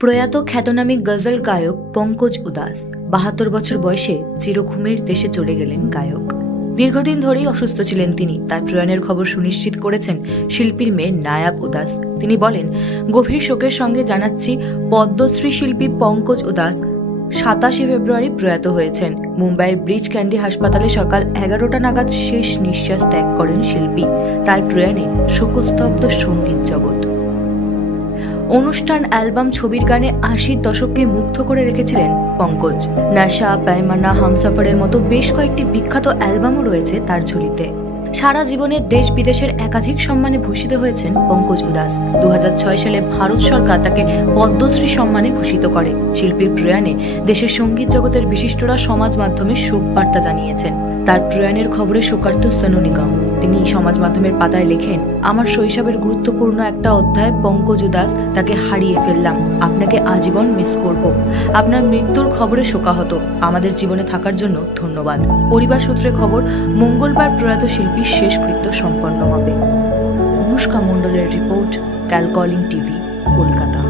প্রয়াত খ্যাতনামী গজল গায়ক পঙ্কজ উদাস ৭২ বছর বয়সে চিরঘুমের দেশে চলে গেলেন গায়ক। দীর্ঘদিন ধরেই অসুস্থ ছিলেন তিনি। তার প্রয়াণের খবর সুনিশ্চিত করেছেন শিল্পীর মেয়ে নায়াব উদাস। তিনি বলেন, গভীর শোকের সঙ্গে জানাচ্ছি, পদ্মশ্রী শিল্পী পঙ্কজ উদাস ২৭ ফেব্রুয়ারি প্রয়াত হয়েছেন। মুম্বাইয়ের ব্রিজ ক্যান্ডি হাসপাতালে সকাল ১১টা নাগাদ শেষ নিঃশ্বাস ত্যাগ করেন শিল্পী। তার প্রয়াণে শোকস্তব্ধ সঙ্গীত জগৎ। অনুষ্ঠান, অ্যালবাম, ছবির গানে ৮০ দশককে মুগ্ধ করে রেখেছিলেন পঙ্কজ। নাশা, পেয়মানা, হামসফরের মতো বেশ কয়েকটি বিখ্যাত অ্যালবামও রয়েছে তার ঝুলিতে। সারা জীবনে দেশ বিদেশের একাধিক সম্মানে ভূষিত হয়েছেন পঙ্কজ উদাস। ২০০৬ সালে ভারত সরকার তাকে পদ্মশ্রী সম্মানে ভূষিত করে। শিল্পীর প্রয়াণে দেশের সঙ্গীত জগতের বিশিষ্টরা সমাজ মাধ্যমে শোক বার্তা জানিয়েছেন। তার প্রয়াণের খবরে শোকার্ত সোনু নিগম। তিনি সমাজ মাধ্যমের পাতায় লেখেন, আমার শৈশবের গুরুত্বপূর্ণ একটা অধ্যায় পঙ্কজ উদাস, তাকে হারিয়ে ফেললাম। আপনাকে আজীবন মিস করব। আপনার মৃত্যুর খবরে শোকাহত। আমাদের জীবনে থাকার জন্য ধন্যবাদ। পরিবার সূত্রে খবর, মঙ্গলবার প্রয়াত শিল্পীর শেষকৃত্য সম্পন্ন হবে। অনুষ্কা মণ্ডলের রিপোর্ট, ক্যালকলিং টিভি, কলকাতা।